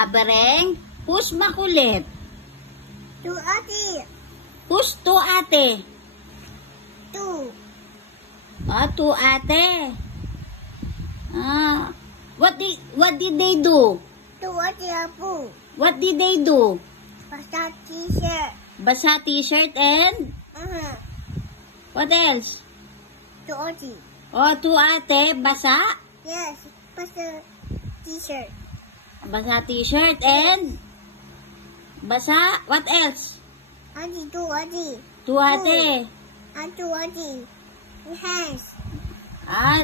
Abereng, push makulit. To ate. Push to ate. To. To ate. What did they do? To ate apo. What did they do? Basa t-shirt. Basa t-shirt and what else? To ate. To ate, basa? Yes, basa t-shirt. Basa t-shirt and basa, what else? Ate, to ate. To ate. To ate. Hands.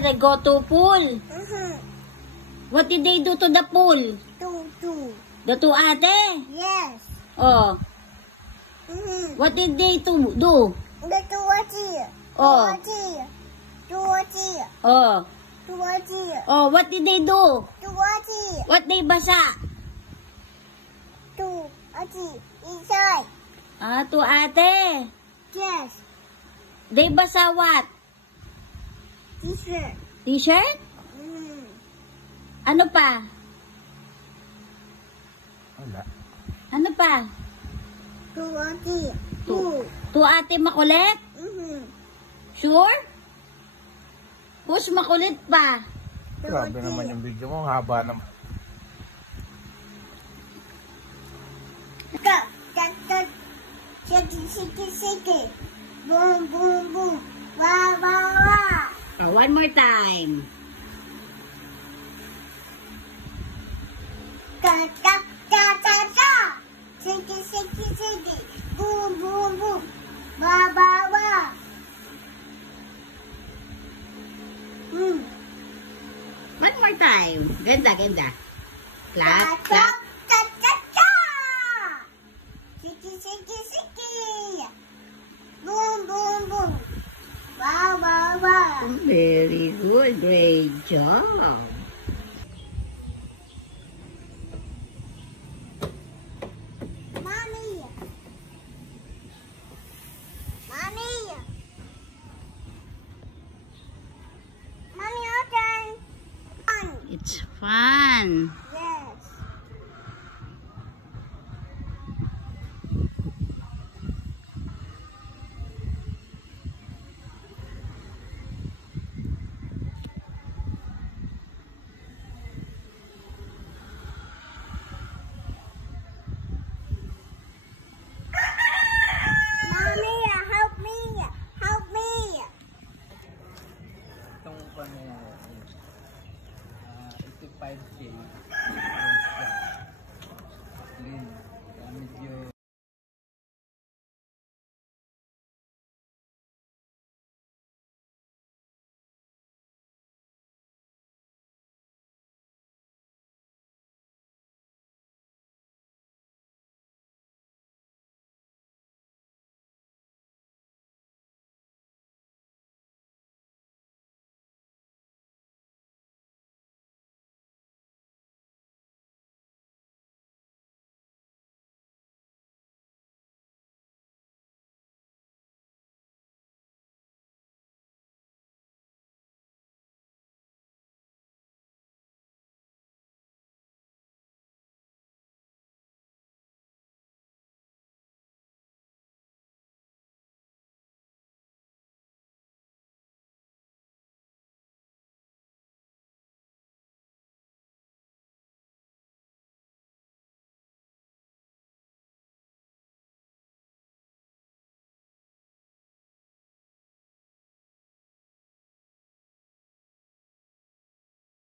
They go to pool. What did they do to the pool? To. The to ate? Yes. What did they do? The to ate. Oh. To ate. To ate. What did they do? To ate. What they basa? To ate. Inside. To ate. Yes. They basa what? T-shirt. T-shirt? Ano pa? Wala. Ano pa? To ate. To ate makulit? Sure? Push makulit pa. Grabe naman yung video mo. Haba naman. Shake. Boom, boom, boom. Wah, wah, wah. One more time. Ta, ta, ta, ta, ta. Shake. Boom, boom, boom. Wah, wah, wah. One more time. Ganda. Clap, Ta, clap. ta, ta, ta. Shake. Boom, boom, boom. Wah, wah, wah. Very good. Great job. Mommy, your turn. It's fun.